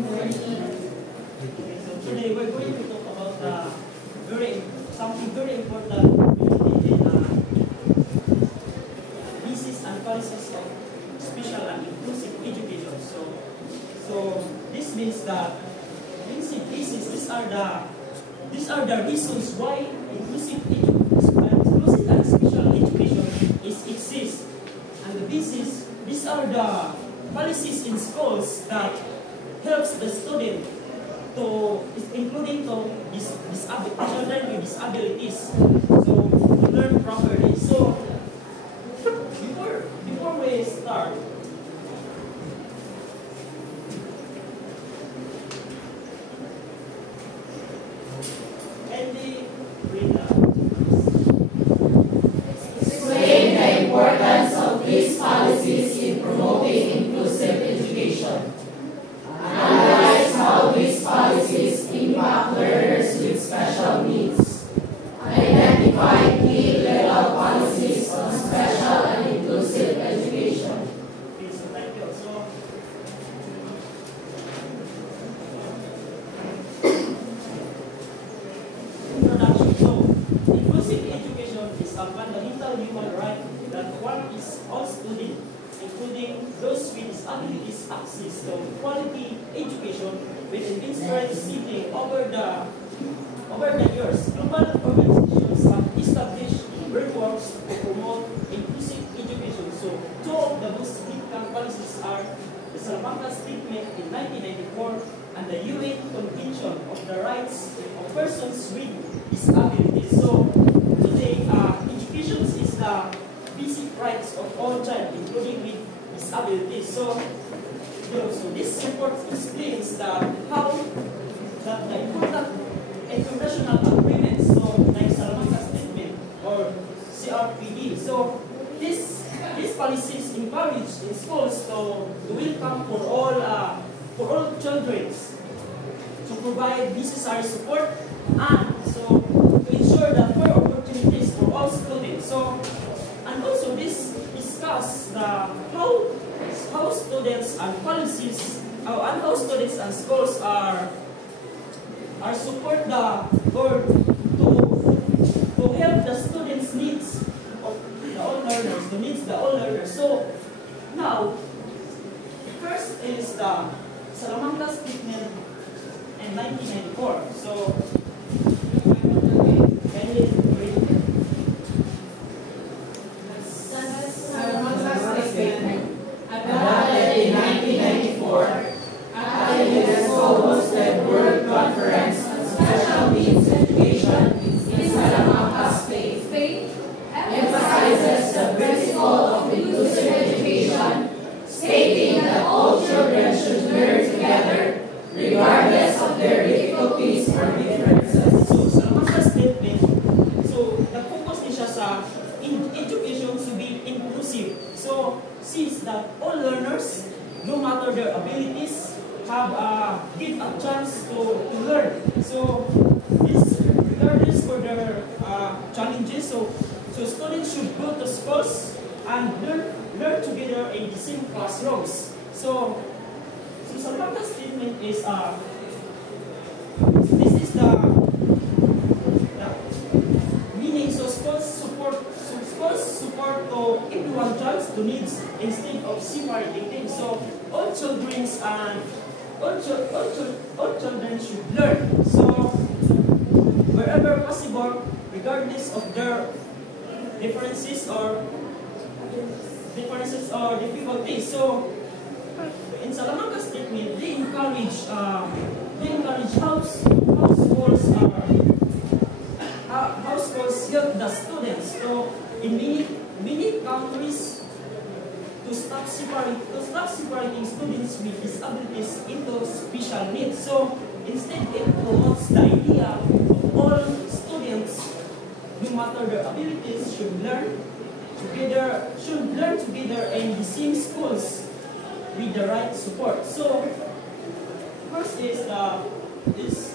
So today we're going to talk about something very important in thesis and policies of special and inclusive education. So this means that thesis, these are the reasons why inclusive and special education exists. And the thesis, these are the policies in schools that helps the student including children with disabilities, so to learn properly. So before we start, Andy, read that. Explain the importance of these policies in promoting inclusive education. Analyze how these policies impact learners with special needs. Identify key legal policies on special and inclusive education. Okay, so thank you. So, introduction. So, inclusive education is a fundamental human right that all students, including those with disabilities, access to quality education with an inspired sibling over the years. Global organizations have established frameworks to promote inclusive education. So two of the most significant policies are the Salamanca Statement in 1994 and the UN Convention of the Rights of Persons with Disabilities. So today, education is the basic rights of all child, including with disabilities. So this report explains the important international agreements, so like Salamanca Statement or CRPD. So these policies encourage in schools to welcome for all children, to provide necessary support and so to ensure that fair opportunities for all students. So and also this discuss how students and policies and how students and schools are support to help the students' needs of the all learners. So now first is the Salamanca Statement in 1994. So can you read it? Salamanca Statement, adopted in 1994, at the UNESCO hosted World Conference on Special Needs Education in Salamanca, Spain, emphasizes the principle of inclusive education, stating that all children should learn together, regardless of their difficulties or differences. So Salamanca Statement, so the focus is in education to be inclusive. So since that all learners, no matter their abilities, have give a chance to learn. So this regardless for their challenges. So students should go to schools and learn together in the same classrooms. So Salamanca Statement is this is the meaning. So schools support to everyone child's to needs instead of separating them. So all children should learn. So wherever possible, regardless of their differences or difficulties. So in Salamanca Statement, they encourage how schools help the students. So in many countries, to stop separating students with disabilities into special needs. So instead, it promotes the idea of all students, no matter their abilities, should learn together in the same schools with the right support. So first is this.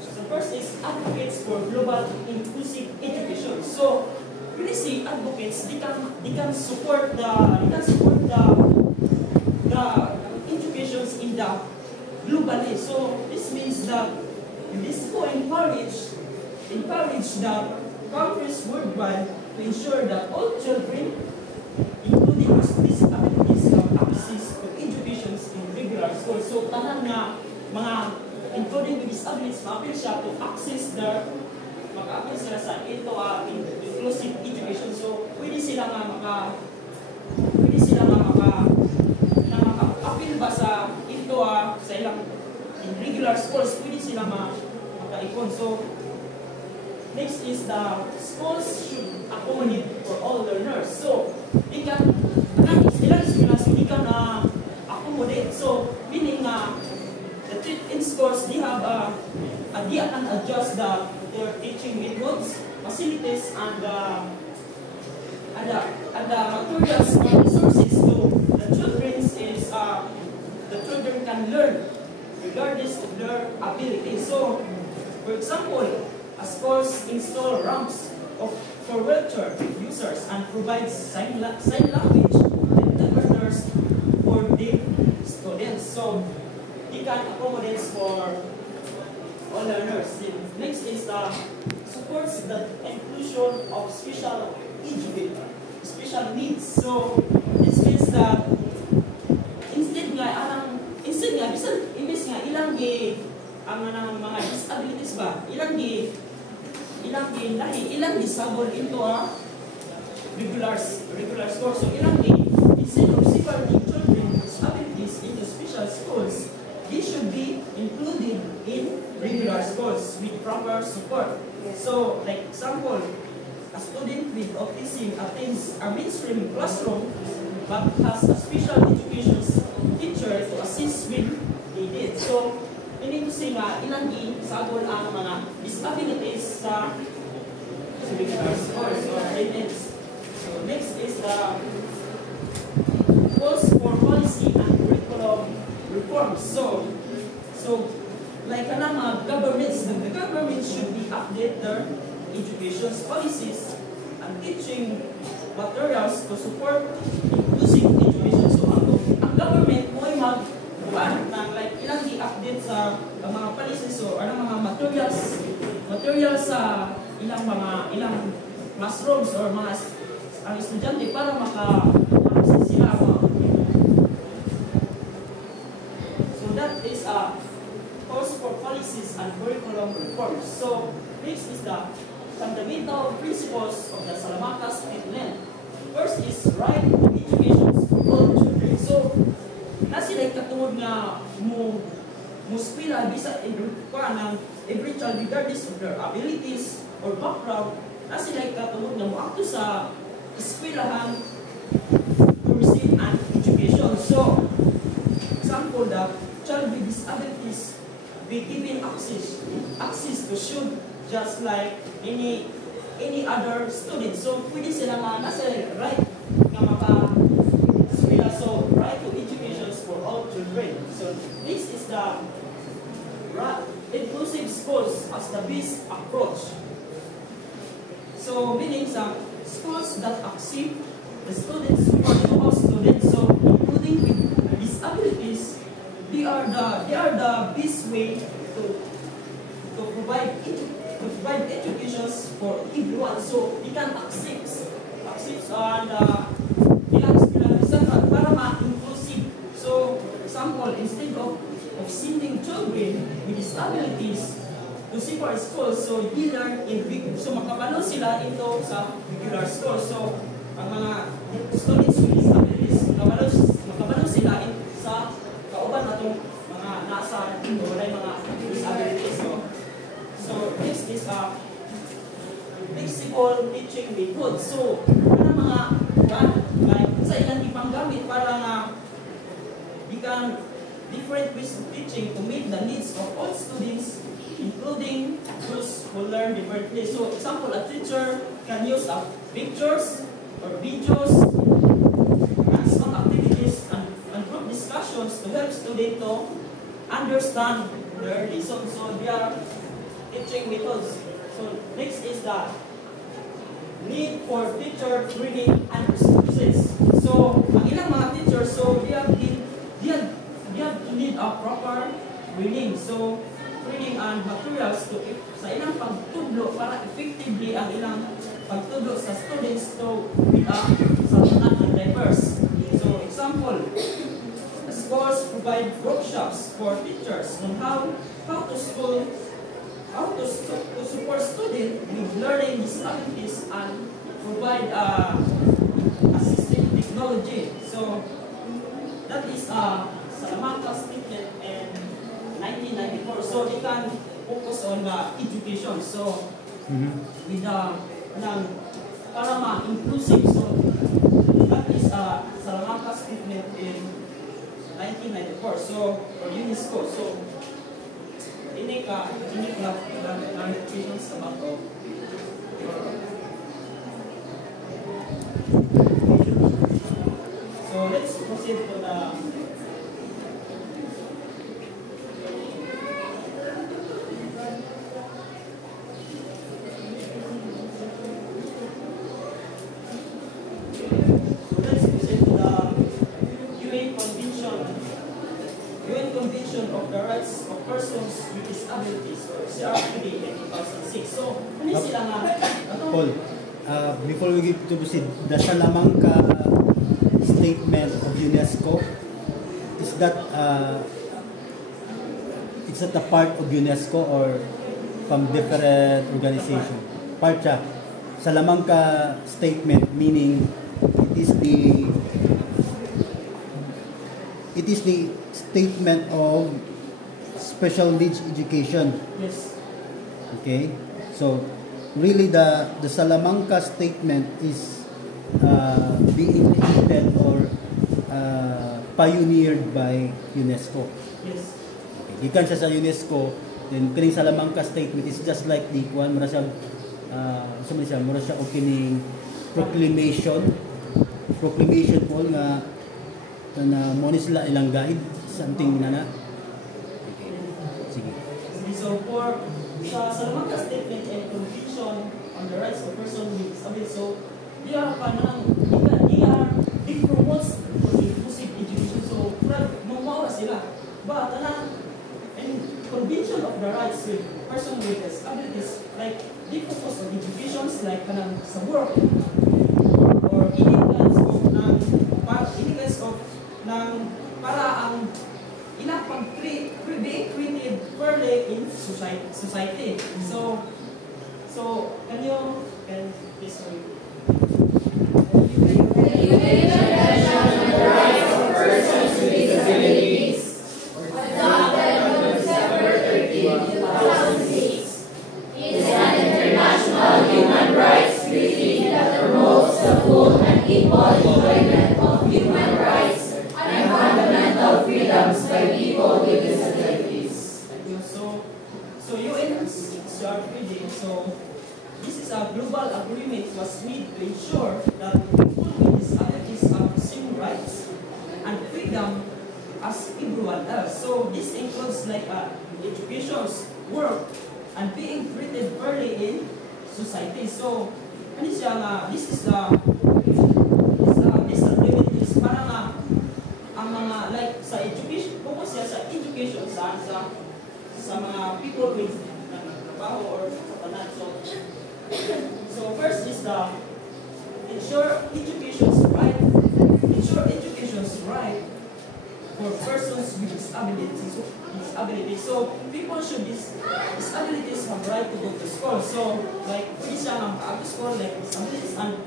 So first is advocates for global inclusive education. So we see advocates, they can support the educations in the globally. So this means that this will encourage the countries worldwide to ensure that all children, including those with disabilities, have access to education in regular schools. So tanan nga mga including with disabilities, ma-appeal siya to access their mag-appeal sila sa inclusive education. So pwede sila maka-appeal ba sa sa ilang in regular schools, pwede sila maka-ipon. So next is the schools should accommodate for all learners. So they can accommodate. So meaning in schools they have they can adjust their teaching methods, facilities, and the materials and resources to the children can learn regardless of their ability. So for example, a schools install ramps for wheelchair users and provides sign language interpreters for deaf students. So they can accommodate for all learners. Next is supports the inclusion of special needs. So this means that imbes nga ilang ang mga disabilities ba, ilang disable into a regular school. So instead of separating children with disabilities into special schools, they should be included in regular schools with proper support. So like example, a student with autism attends a mainstream classroom but has a special education teacher to assist with the needs. So meaning to say nga, ilang isagol ang mga disabilities sa regular schools or needs. So next is the calls for policy and curriculum reforms. So like mga governments, the government should be update their education policies and teaching materials to support inclusive education. So ang government mo ay like ilang i-update sa mga policies o mga materials sa ilang classrooms or mga ang estudyante para maka-access sila. So that is a course for policies and curriculum reforms. So next is the fundamental principles of the Salamanca State Land. First is right to education for all children. So nasilay katungod nga mo spila bisa every child regardless of their abilities or background, nasilay katungod nga mo akto sa eskwelahan to receive an education. So example, the child with disabilities be given access to should just like any other student. So pwede sila nga nasa right nga maka-eskwela. So right to education for all children. So this is the inclusive schools as the best approach. So meaning some schools that accept the students for all students, so including with disabilities, they are the best way to provide education for everyone. So you can accept and para ma-inclusive. So example, instead of sending children with disabilities to separate schools, so they learn in so makabalo sila into sa regular school. So ang mga students with disabilities makabalo sila sa kauban natong mga nasa walay mga disabilities. So next is flexible teaching method. So mga like sa ilang ipanggamit para nga become different ways of teaching to meet the needs of all students, including those who learn differently. So example, a teacher can use pictures or videos, hands-on activities, and group discussions to help students to understand their lesson. So they are teaching methods. So next is the need for teacher training and resources. So, ang ilang mga teachers, so they have to need a proper training. So, training and materials to sa ilang pagtudlo para effectively ang ilang pagtudlo sa students to with salunan and diverse. So, example, schools provide workshops for teachers on how to support students with learning disabilities and provide assistive technology. So that is Salamanca statement in 1994. So they can focus on education. So with para ma-inclusive. So that is Salamanca statement in 1994. So for UNESCO. So ini clarifications about so let's proceed to the Convention of the Rights of Persons with Disabilities, or CRPD in 2006. So, ano sila nga? Paul, before we to proceed, the Salamanca statement of UNESCO, is that it's not a part of UNESCO or from different organization? Part siya. Salamanca statement meaning it is the statement of special needs education. Yes. Okay, so really the Salamanca statement is being created or pioneered by UNESCO. Yes. Okay, gikan siya sa UNESCO, then kining Salamanca statement is just like the one mura siya mura siya kining proclamation po nga na mo ni sila ilang guide something na. Okay. Sige. So for sa Salamanca statement and Convention on the Rights of Persons with Disabilities, so they promote inclusive education. So mamawa sila. But and Convention of the Rights of Persons with Disabilities, like they focus on educations like sa work or any kinds of para ang ilang being treated fairly in society. So can please read? So UNCRPD, so this is a global agreement was made to ensure that people with disabilities have the same rights and freedom as everyone else. So this includes like education, work, and being treated fairly in society. So this agreement is para nga ang mga like sa education, focus siya sa education sa mga people with trabaho or kapanan. So first is the ensure education's right for persons with disabilities. So people should disabilities have right to go to school. So like pwede siya mag-go school like disabilities and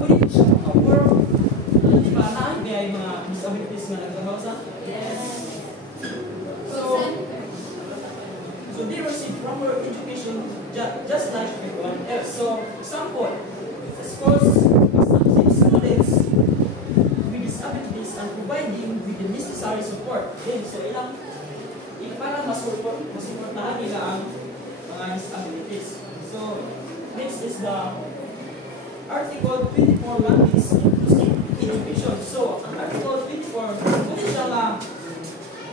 pwede siya mag-work. Di ba na mga disabilities nga nagtrabaho sa? Yes. So they receive proper education just like everyone else. So example, schools accept students with disabilities and providing with the necessary support. Then so para masuportahan nila ang mga disabilities. So next is the Article 24 language inclusive education. So ang Article 24 kung siya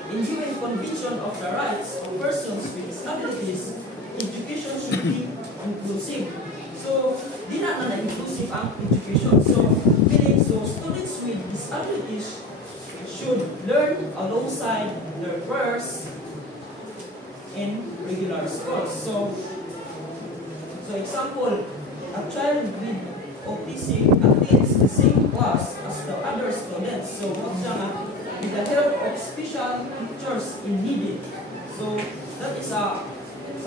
in UN Convention of the Rights of Persons with Disabilities, education should be inclusive. So di na inclusive ang education. So, meaning, so students with disabilities should learn alongside their peers in regular schools. So example, a child with autism attends the same class as the other students. So, with the help of special teachers in needed. So, that is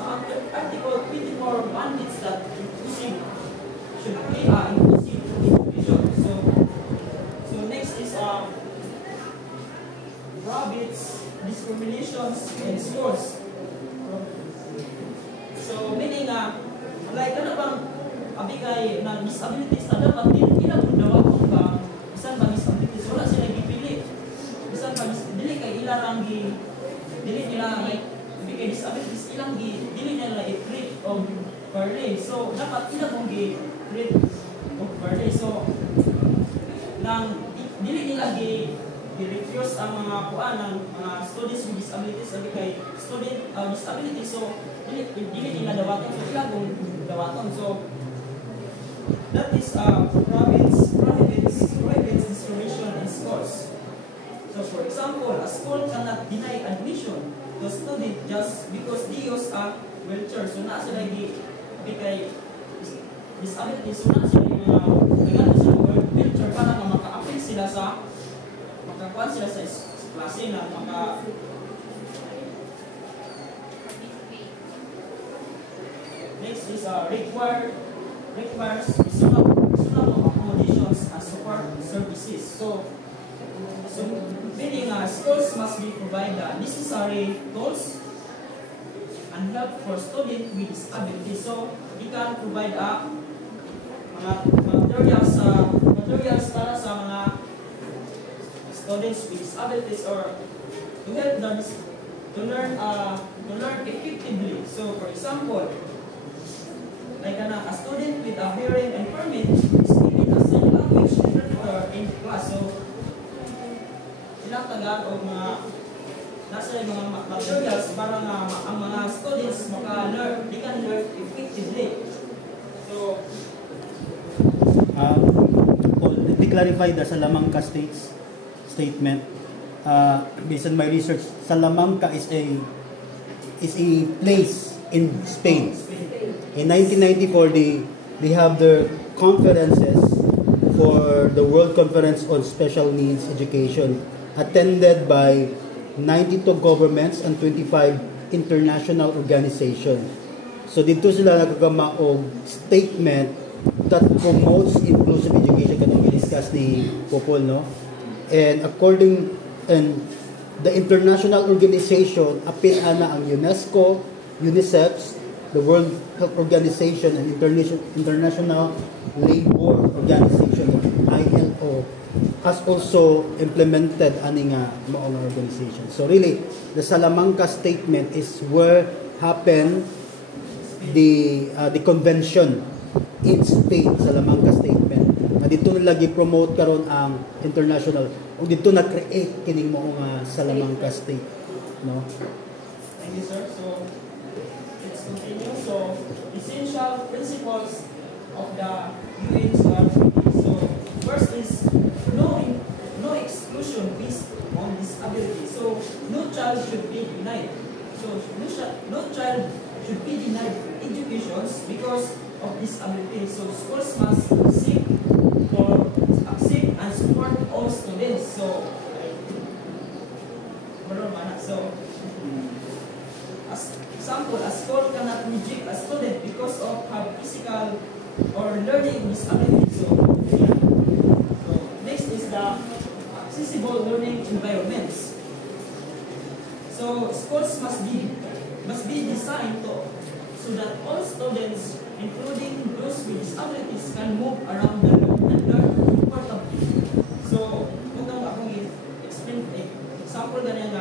Article 24 mandates that inclusive should be inclusive education. So next is rabbits, discriminations in schools. So meaning like ano bang abigay na disabilities na dapat ilang dawa kung ba bisan ba disabilities wala sila gipili. Bisan ba dili kay ilang dili nila like abigay disabilities ilang dili nila i-treat of fairly. So dapat ilang mong treat of fairly. So nang dili nila refuse ang mga kuan ng mga students with disabilities sabi kay student disability. So dili nila dawaton, so ilang kung dawaton. So that is private discrimination in schools. So for example, a school cannot deny admission to a student just because they use a wheelchair. So na sila kay disability, so na sila mga sa wheelchair para maka-apply sila sa makakuan sila sa klase na next is requires reasonable accommodations and support services. So meaning schools must be provide necessary tools and help for students with disabilities. So we can provide mga materials para sa mga students with disabilities or to help them to learn effectively. So for example, like a student with a hearing impairment is given a sign language interpreter in class. So tinatagal o nasa mga materials para ang mga students they can learn effectively. So let me clarify the Salamanca statement. Based on my research, Salamanca is a place in Spain. In 1994, they have their conferences for the World Conference on Special Needs Education, attended by 92 governments and 25 international organizations. So dito sila nagagama og statement that promotes inclusive education kanang i-discuss ni Popol, no? And the international organization apil ana ang UNESCO, UNICEF, the World Health Organization, and International Labor Organization, ILO, has also implemented aning mga organization. So really, the Salamanca statement is where happened the convention in Spain, Salamanca statement. Na dito lagi promote karon ang international, o dito na create kining mo Salamanca state, no? Thank you, sir. So let's continue. So essential principles of the UN Treaty. So first is no exclusion based on disability. So no child should be denied. So no child should be denied education because of disability. So schools must seek and support all students. So as example, a school cannot reject a student because of her physical or learning disability. So next is the accessible learning environments. So schools must be designed so that all students, including those with disabilities, can move around and learn comfortably. So kung akong explain example ganyan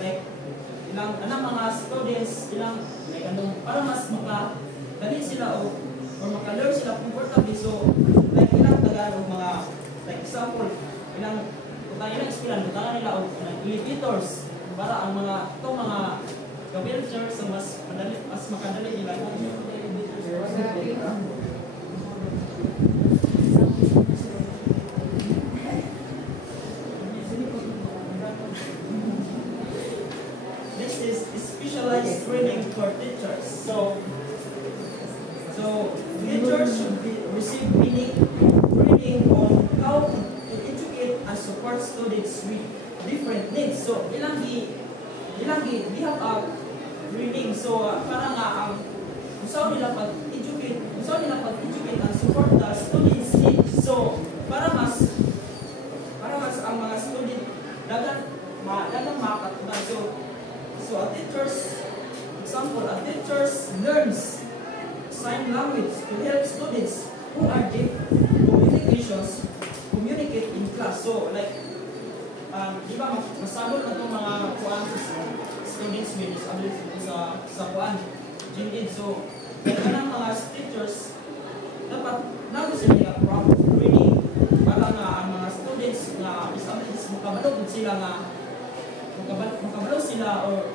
like ilang mga students like para mas makadali sila or maka-learn sila comfortably. So like ilang Tagalog mga like example ilang experience nila og elevators para ang mga wheelchairs mas makadali nila. This is specialized training for teachers. So teachers should receive training on how to educate and support students with different needs. So we have a training. So para nga ang usaw nila pag-educate and support the students' needs. So para mas ang mga student dagang makakatunan. So a teachers, example, a teachers learns sign language to help students who are deaf communicate in class. So like, di ba masalot na itong mga students with disabilities sa kuan, GINDID. So kaya mga teachers dapat nago sila proper training para nga ang mga students nga disabilities makabalo sila nga makabalo sila or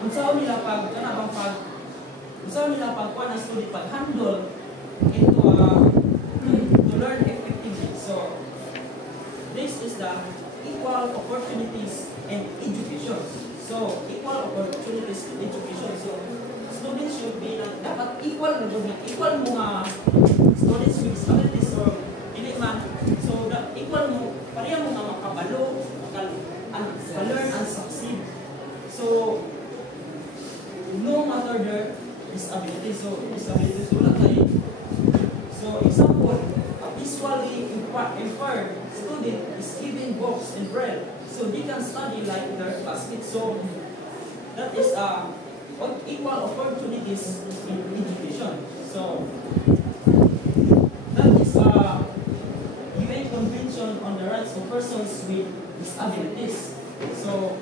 unsaon nila kuan ang student pag handle into to learn effectively. So this is the equal opportunities and education. So equal opportunities and education. So students should be dapat equal mga students with disabilities or dili man. So equal mo pareha mo nga makabalo, learn and succeed. So no matter their disability. So disabilities wala tayo. So example, a visually impaired student is given books and braille, so they can study like their classmates. So that is equal opportunities in education. So that is UN Convention on the Rights of Persons with Disabilities. So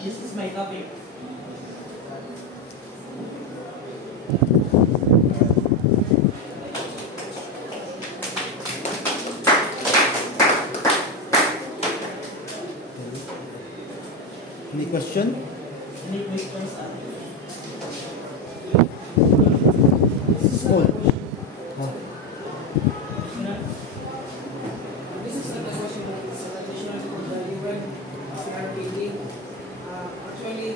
this is my topic. Any question? Any questions? All. This is not a question, it's an additional for the UN CRPD. Actually,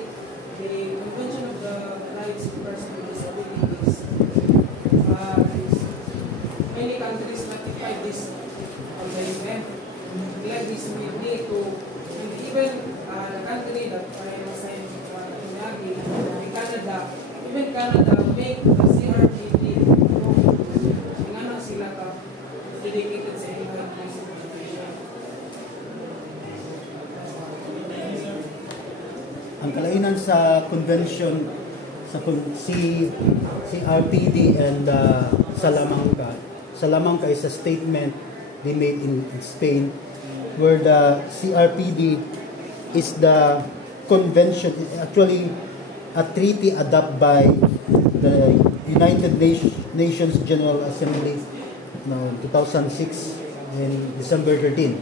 the Convention of the Rights of Persons with Disabilities, many countries ratified this on the UN. Like this may to, and even the country that I am assigned in Canada, even Canada make the CRPD sila ka dedicated sa inclusive education. Ang kalainan sa convention sa CRPD and Salamanca is a statement they made in Spain, where the CRPD is the convention, actually a treaty adopted by the United Nations General Assembly 2006 in December 13.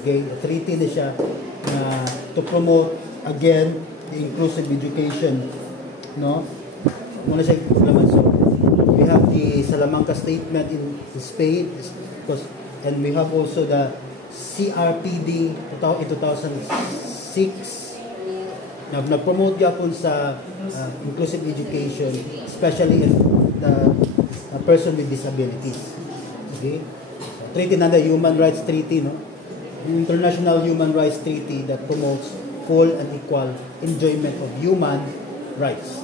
Okay, a treaty na siya to promote again the inclusive education, no? Muna siya naman. So we have the Salamanca statement in Spain, and we have also the CRPD in 2006 na promote yapon sa inclusive education, especially in the person with disabilities. Okay, treaty na the Human Rights Treaty, no? International Human Rights Treaty that promotes full and equal enjoyment of human rights.